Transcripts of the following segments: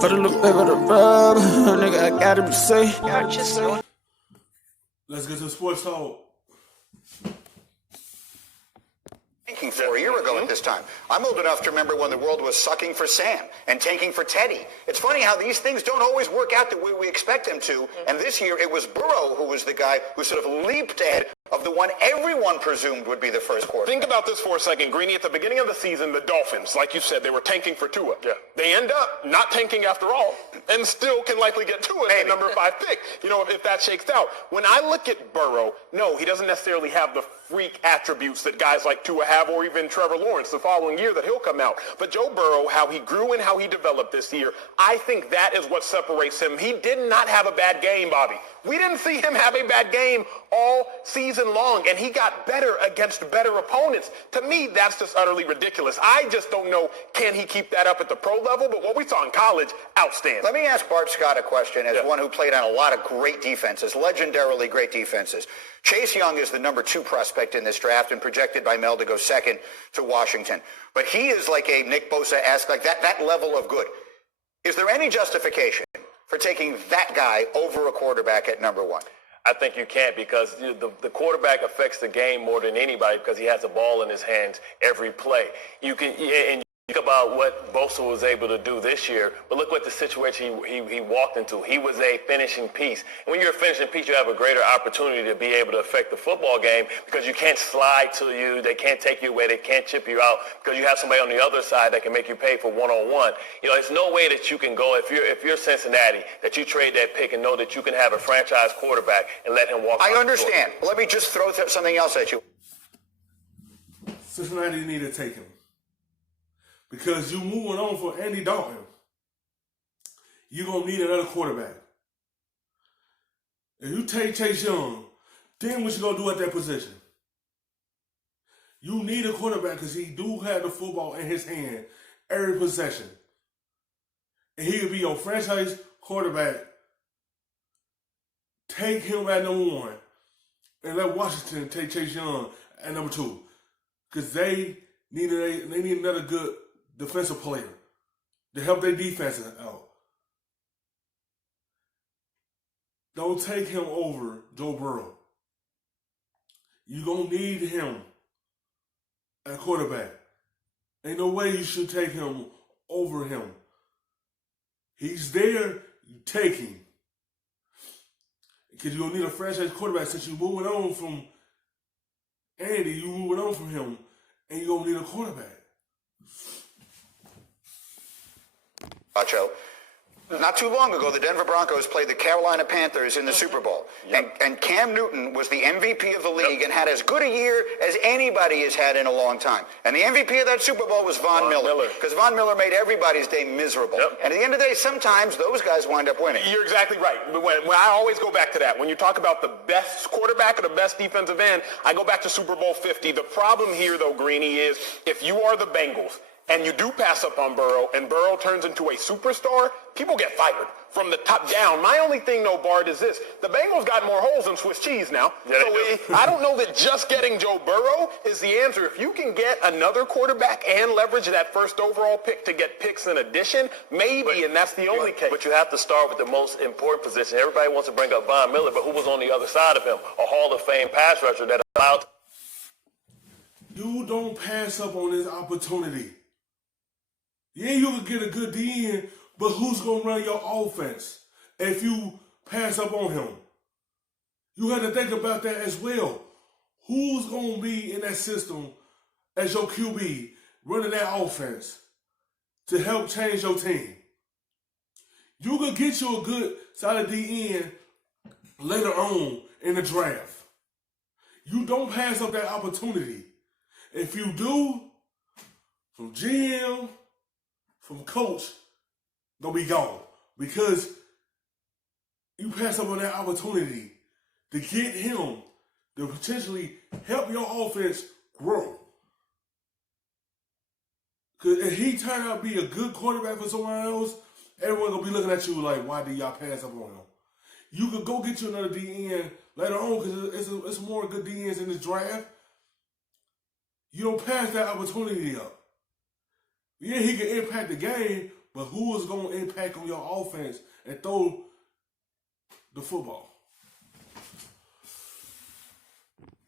Put a little bit of the rub, nigga, I gotta be safe. Let's get to sports talk. For a year ago at this time. I'm old enough to remember when the world was sucking for Sam and tanking for Teddy. It's funny how these things don't always work out the way we expect them to. And this year it was Burrow who was the guy who sort of leaped ahead of the one everyone presumed would be the first quarterback. Think about this for a second, Greeny. At the beginning of the season, the Dolphins, like you said, they were tanking for Tua. Yeah. They end up not tanking after all and still can likely get Tua as the number 5 pick, if that shakes out. When I look at Burrow, no, he doesn't necessarily have the freak attributes that guys like Tua have, or even Trevor Lawrence the following year that he'll come out. But Joe Burrow, how he grew and how he developed this year, I think that is what separates him. He did not have a bad game, Bobby. We didn't see him have a bad game all season long, and he got better against better opponents. To me, that's just utterly ridiculous. I just don't know, can he keep that up at the pro level? But what we saw in college, outstanding. Let me ask Bart Scott a question as one who played on a lot of great defenses, legendarily great defenses. Chase Young is the number 2 prospect in this draft and projected by Mel to go second to Washington. But he is like a Nick Bosa-esque, like that level of good. Is there any justification for taking that guy over a quarterback at number 1? I think you can't, because the quarterback affects the game more than anybody because he has the ball in his hands every play. You think about what Bosa was able to do this year, but look what the situation he walked into. He was a finishing piece. And when you're a finishing piece, you have a greater opportunity to be able to affect the football game because you can't slide to you. They can't take you away. They can't chip you out because you have somebody on the other side that can make you pay for one-on-one. There's no way that you can go, if you're Cincinnati, that you trade that pick and know that you can have a franchise quarterback and let him walk. I understand. Let me just throw something else at you. Cincinnati need to take him. Because you moving on for Andy Dalton, you're going to need another quarterback. If you take Chase Young, then what you going to do at that position? You need a quarterback because he do have the football in his hand every possession. And he could be your franchise quarterback. Take him at number 1 and let Washington take Chase Young at number 2. Because they need another good defensive player to help their defense out. Don't take him over Joe Burrow. You're going to need him at quarterback. Ain't no way you should take him over him. He's there, you take him. Because you're going to need a franchise quarterback since you're moving on from Andy, you're moving on from him, and you're going to need a quarterback. Joe. Not too long ago, the Denver Broncos played the Carolina Panthers in the Super Bowl. Yep. And Cam Newton was the MVP of the league and had as good a year as anybody has had in a long time. And the MVP of that Super Bowl was Von Miller. Because Von Miller made everybody's day miserable. Yep. And at the end of the day, sometimes those guys wind up winning. You're exactly right. But when I always go back to that. When you talk about the best quarterback or the best defensive end, I go back to Super Bowl 50. The problem here, though, Greeny, is if you are the Bengals, and you do pass up on Burrow, and Burrow turns into a superstar, people get fired from the top down. My only thing, though, Bart, is this. The Bengals got more holes than Swiss cheese now. Yeah, so I don't know that just getting Joe Burrow is the answer. If you can get another quarterback and leverage that first overall pick to get picks in addition, maybe, and that's the only case. But you have to start with the most important position. Everybody wants to bring up Von Miller, but who was on the other side of him? A Hall of Fame pass rusher that allowed... You don't pass up on this opportunity. Yeah, you can get a good DN, but who's going to run your offense if you pass up on him? You have to think about that as well. Who's going to be in that system as your QB running that offense to help change your team? You can get you a good solid DN later on in the draft. You don't pass up that opportunity. If you do, from GM, from coach, gonna be gone. Because you pass up on that opportunity to get him to potentially help your offense grow. Because if he turned out to be a good quarterback for someone else, everyone gonna be looking at you like, why did y'all pass up on him? You could go get you another DN later on because it's more good DNs in this draft. You don't pass that opportunity up. Yeah, he can impact the game, But who is going to impact on your offense and throw the football?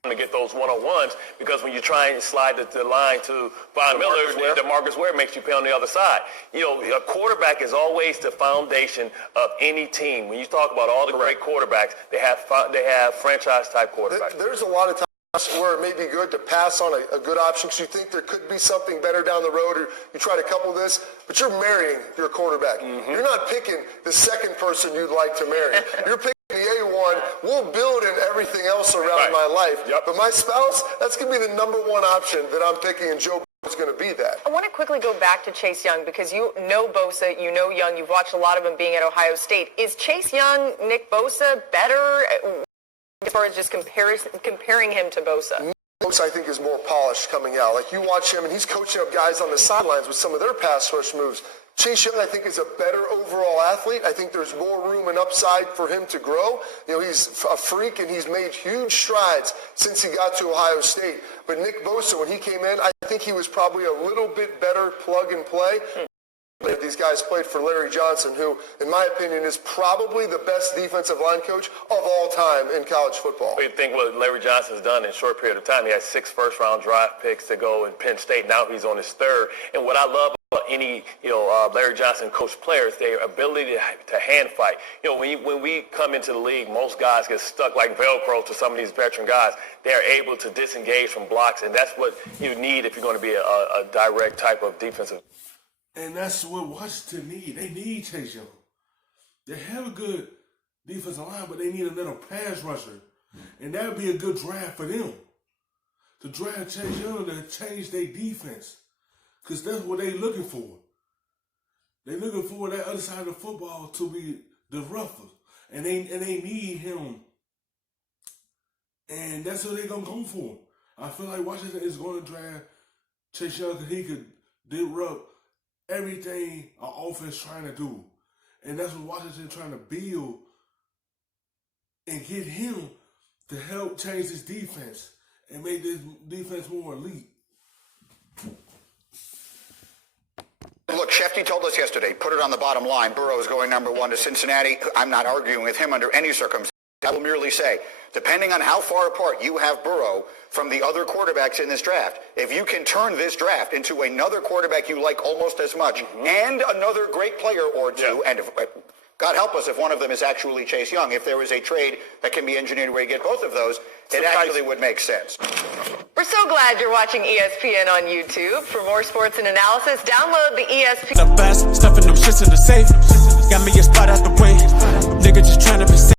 To get those one-on-ones, because when you try and slide the line to Von Miller, DeMarcus Ware makes you pay on the other side. You know, a quarterback is always the foundation of any team. When you talk about all the great quarterbacks, they have franchise-type quarterbacks. There's a lot of times where it may be good to pass on a good option because you think there could be something better down the road, or you try to couple this, but you're marrying your quarterback. You're not picking the second person you'd like to marry. You're picking the A1, we'll build in everything else around my life. But my spouse, that's going to be the number one option that I'm picking, and Joe Burrow is going to be that. I want to quickly go back to Chase Young because you know Bosa, you know Young, you've watched a lot of him being at Ohio State. Is Chase Young, Nick Bosa, better as far as just comparing him to Bosa? Bosa, I think, is more polished coming out. Like, you watch him, and he's coaching up guys on the sidelines with some of their pass rush moves. Chase Young, I think, is a better overall athlete. I think there's more room and upside for him to grow. You know, he's a freak, and he's made huge strides since he got to Ohio State. But Nick Bosa, when he came in, I think he was probably a little bit better plug and play. These guys played for Larry Johnson, who, in my opinion, is probably the best defensive line coach of all time in college football. You think what Larry Johnson's done in a short period of time. He had 6 first-round draft picks to go in Penn State. Now he's on his 3rd. And what I love about any, Larry Johnson coach players, their ability to hand fight. You know, when we come into the league, most guys get stuck like Velcro to some of these veteran guys. They're able to disengage from blocks, and that's what you need if you're going to be a direct type of defensive. And that's what Washington need. They need Chase Young. They have a good defensive line, but they need another pass rusher. And that would be a good draft for them. To draft Chase Young to change their defense. Because that's what they're looking for. They're looking for that other side of the football to be the rougher. And they need him. And that's what they're going to go for. I feel like Washington is going to draft Chase Young because he could disrupt everything our offense trying to do. And that's what Washington trying to build and get him to help change this defense and make this defense more elite. Look, Shefty told us yesterday, put it on the bottom line, Burrow is going number 1 to Cincinnati. I'm not arguing with him under any circumstance. I will merely say, depending on how far apart you have Burrow from the other quarterbacks in this draft, if you can turn this draft into another quarterback you like almost as much and another great player or two, and if, God help us if one of them is actually Chase Young, if there is a trade that can be engineered where you get both of those, it actually would make sense. We're so glad you're watching ESPN on YouTube. For more sports and analysis, download the ESPN. The best, stuffing them shits in the safe. Got me a